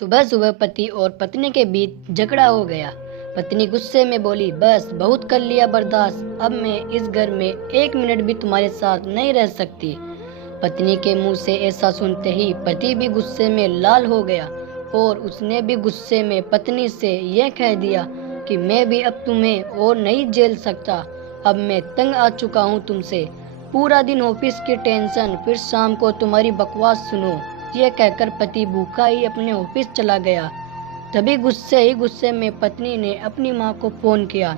सुबह सुबह पति और पत्नी के बीच झगड़ा हो गया। पत्नी गुस्से में बोली, बस बहुत कर लिया बर्दाश्त, अब मैं इस घर में 1 मिनट भी तुम्हारे साथ नहीं रह सकती। पत्नी के मुंह से ऐसा सुनते ही पति भी गुस्से में लाल हो गया और उसने भी गुस्से में पत्नी से यह कह दिया कि मैं भी अब तुम्हें और नहीं झेल सकता, अब मैं तंग आ चुका हूँ तुमसे। पूरा दिन ऑफिस की टेंशन, फिर शाम को तुम्हारी बकवास सुनो। यह कहकर पति भूखा ही अपने ऑफिस चला गया। तभी गुस्से में पत्नी ने अपनी माँ को फ़ोन किया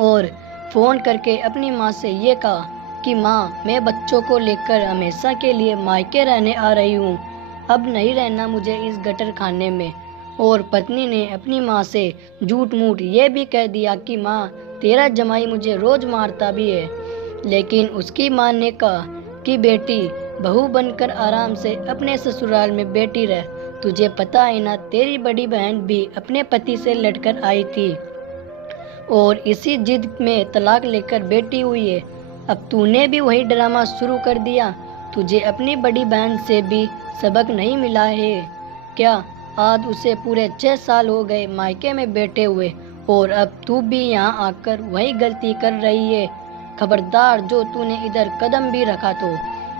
और फ़ोन करके अपनी माँ से ये कहा कि माँ, मैं बच्चों को लेकर हमेशा के लिए मायके रहने आ रही हूँ, अब नहीं रहना मुझे इस गटर खाने में। और पत्नी ने अपनी माँ से झूठ मूठ ये भी कह दिया कि माँ, तेरा जमाई मुझे रोज़ मारता भी है। लेकिन उसकी माँ ने कहा कि बेटी, बहू बनकर आराम से अपने ससुराल में बैठी रह, तुझे पता है ना, तेरी बड़ी बहन भी अपने पति से लड़कर आई थी और इसी जिद में तलाक लेकर बैठी हुई है। अब तूने भी वही ड्रामा शुरू कर दिया। तुझे अपनी बड़ी बहन से भी सबक नहीं मिला है क्या? आज उसे पूरे 6 साल हो गए मायके में बैठे हुए और अब तू भी यहाँ आकर वही गलती कर रही है। खबरदार, जो तूने इधर कदम भी रखा तो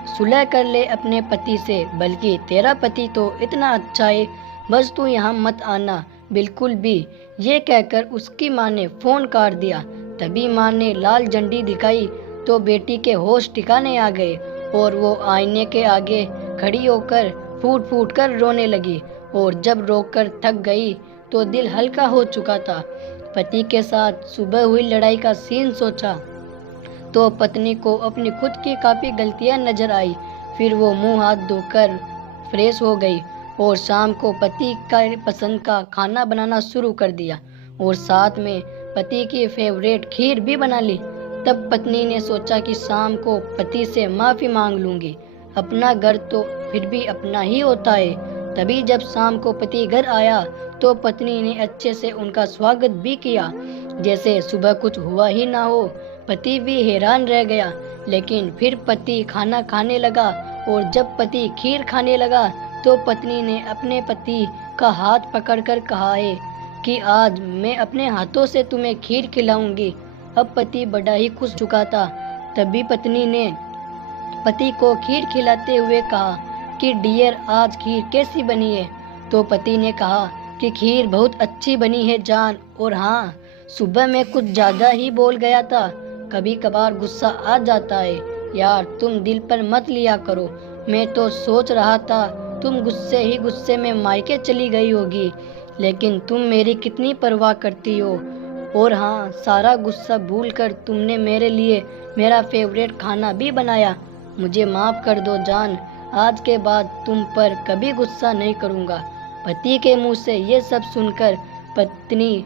सुलह कर ले अपने पति से, बल्कि तेरा पति तो इतना अच्छा है, बस तू यहाँ मत आना बिल्कुल भी। ये कहकर उसकी माँ ने फ़ोन काट दिया। तभी माँ ने लाल झंडी दिखाई तो बेटी के होश ठिकाने आ गए और वो आईने के आगे खड़ी होकर फूट फूट कर रोने लगी। और जब रोकर थक गई तो दिल हल्का हो चुका था। पति के साथ सुबह हुई लड़ाई का सीन सोचा तो पत्नी को अपनी खुद की काफ़ी गलतियां नजर आई। फिर वो मुंह हाथ धोकर फ्रेश हो गई और शाम को पति का पसंद का खाना बनाना शुरू कर दिया और साथ में पति की फेवरेट खीर भी बना ली। तब पत्नी ने सोचा कि शाम को पति से माफ़ी मांग लूँगी, अपना घर तो फिर भी अपना ही होता है। तभी जब शाम को पति घर आया तो पत्नी ने अच्छे से उनका स्वागत भी किया, जैसे सुबह कुछ हुआ ही ना हो। पति भी हैरान रह गया, लेकिन फिर पति खाना खाने लगा और जब पति खीर खाने लगा तो पत्नी ने अपने पति का हाथ पकड़कर कहा है कि आज मैं अपने हाथों से तुम्हें खीर खिलाऊंगी। अब पति बड़ा ही खुश चुका था। तभी पत्नी ने पति को खीर खिलाते हुए कहा कि डियर, आज खीर कैसी बनी है? तो पति ने कहा कि खीर बहुत अच्छी बनी है जान, और हाँ, सुबह मैं कुछ ज़्यादा ही बोल गया था, कभी कभार गुस्सा आ जाता है यार, तुम दिल पर मत लिया करो। मैं तो सोच रहा था तुम गुस्से में मायके चली गई होगी, लेकिन तुम मेरी कितनी परवाह करती हो। और हाँ, सारा गुस्सा भूलकर तुमने मेरे लिए मेरा फेवरेट खाना भी बनाया। मुझे माफ़ कर दो जान, आज के बाद तुम पर कभी गुस्सा नहीं करूँगा। पति के मुँह से ये सब सुनकर पत्नी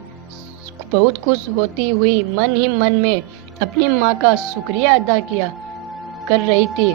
बहुत खुश होती हुई मन ही मन में अपनी माँ का शुक्रिया अदा कर रही थी,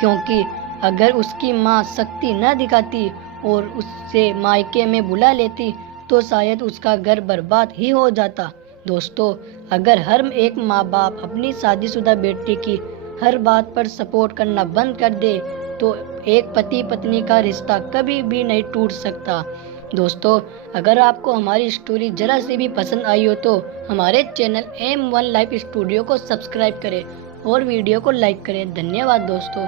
क्योंकि अगर उसकी माँ सख्ती न दिखाती और उससे मायके में बुला लेती तो शायद उसका घर बर्बाद ही हो जाता। दोस्तों, अगर हर एक माँ बाप अपनी शादीशुदा बेटी की हर बात पर सपोर्ट करना बंद कर दे तो एक पति पत्नी का रिश्ता कभी भी नहीं टूट सकता। दोस्तों, अगर आपको हमारी स्टोरी जरा सी भी पसंद आई हो तो हमारे चैनल M1 लाइफ स्टूडियो को सब्सक्राइब करें और वीडियो को लाइक करें। धन्यवाद दोस्तों।